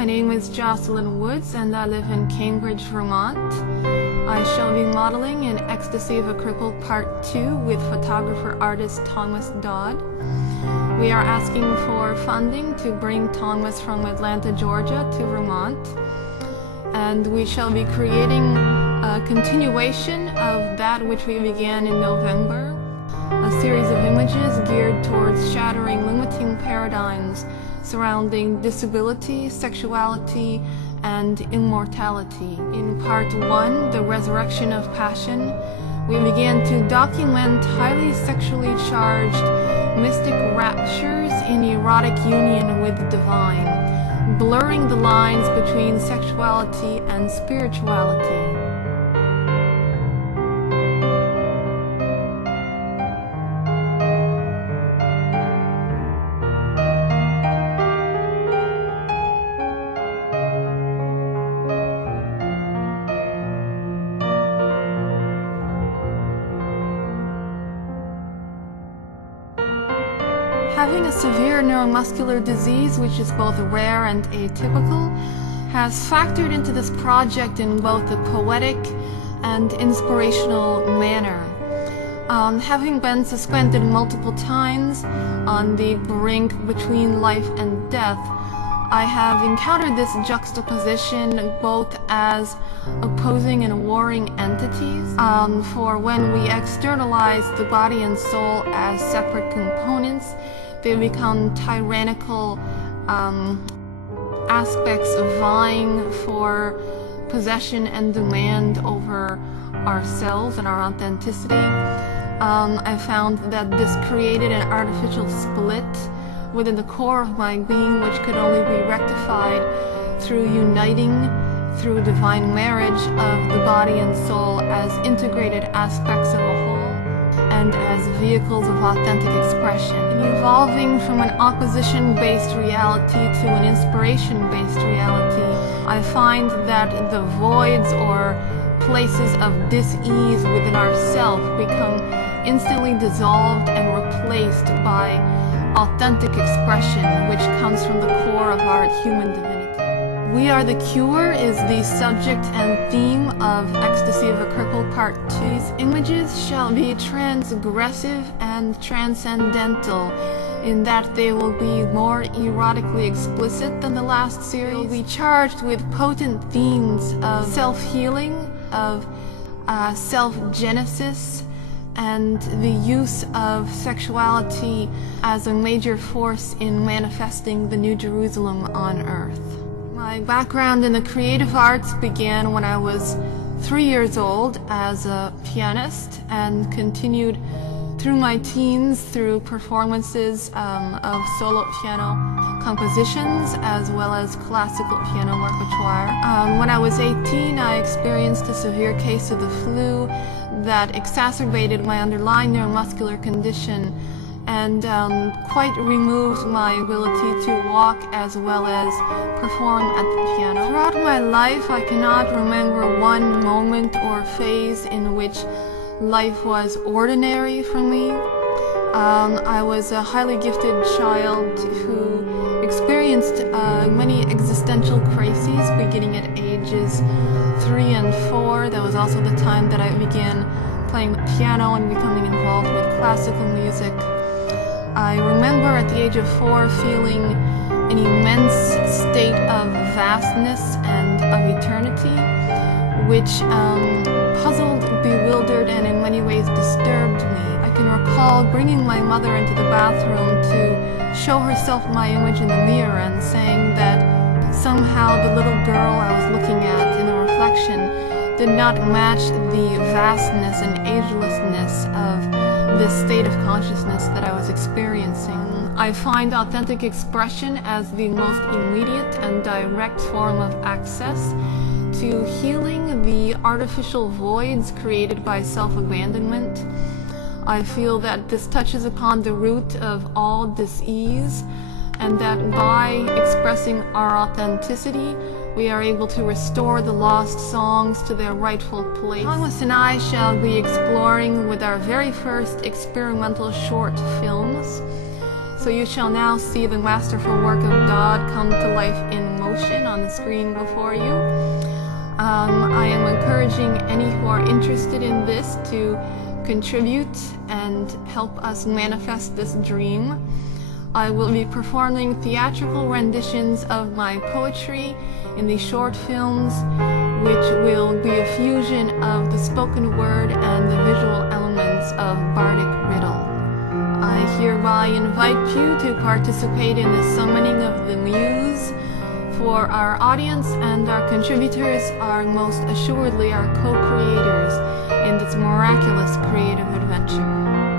My name is Jocelyn Woods and I live in Cambridge, Vermont. I shall be modeling in Ecstasy of a Cripple Part 2 with photographer-artist Thomas Dodd. We are asking for funding to bring Thomas from Atlanta, Georgia to Vermont. And we shall be creating a continuation of that which we began in November. A series of images geared towards shattering limiting paradigms surrounding disability, sexuality, and immortality. In Part 1, The Resurrection of Passion, we began to document highly sexually charged mystic raptures in erotic union with the divine, blurring the lines between sexuality and spirituality. Having a severe neuromuscular disease, which is both rare and atypical, has factored into this project in both a poetic and inspirational manner. Having been suspended multiple times on the brink between life and death, I have encountered this juxtaposition both as opposing and warring entities. For when we externalize the body and soul as separate components, they become tyrannical aspects of vying for possession and demand over ourselves and our authenticity. I found that this created an artificial split within the core of my being, which could only be rectified through uniting through divine marriage of the body and soul as integrated aspects of a whole and as vehicles of authentic expression. In evolving from an opposition-based reality to an inspiration-based reality, I find that the voids or places of dis-ease within ourselves become instantly dissolved and replaced by authentic expression, which comes from the core of our human divinity. We Are the Cure is the subject and theme of Ecstasy of a Cripple Part 2. These images shall be transgressive and transcendental in that they will be more erotically explicit than the last series. They will be charged with potent themes of self-healing, of self-genesis, and the use of sexuality as a major force in manifesting the New Jerusalem on earth. My background in the creative arts began when I was 3 years old as a pianist and continued through my teens through performances of solo piano compositions as well as classical piano repertoire. When I was 18, I experienced a severe case of the flu that exacerbated my underlying neuromuscular condition and quite removed my ability to walk as well as perform at the piano. Throughout my life, I cannot remember one moment or phase in which life was ordinary for me. I was a highly gifted child who experienced many existential crises beginning at ages 3 and 4. That was also the time that I began playing the piano and becoming involved with classical music. I remember at the age of 4 feeling an immense state of vastness and of eternity, which puzzled, bewildered, and in many ways disturbed me. I can recall bringing my mother into the bathroom to show herself my image in the mirror and saying that somehow the little girl I was looking at in the reflection did not match the vastness and agelessness of this state of consciousness that I was experiencing. I find authentic expression as the most immediate and direct form of access to healing the artificial voids created by self-abandonment. I feel that this touches upon the root of all dis-ease, and that by expressing our authenticity, we are able to restore the lost songs to their rightful place. Thomas and I shall be exploring with our very first experimental short films So you shall now see the masterful work of God come to life in motion on the screen before you. I am encouraging any who are interested in this to contribute and help us manifest this dream. I will be performing theatrical renditions of my poetry in these short films, which will be a fusion of the spoken word and the visual elements of bardic riddle. I hereby invite you to participate in the summoning of the Muse. For our audience and our contributors are most assuredly our co-creators in this miraculous creative adventure.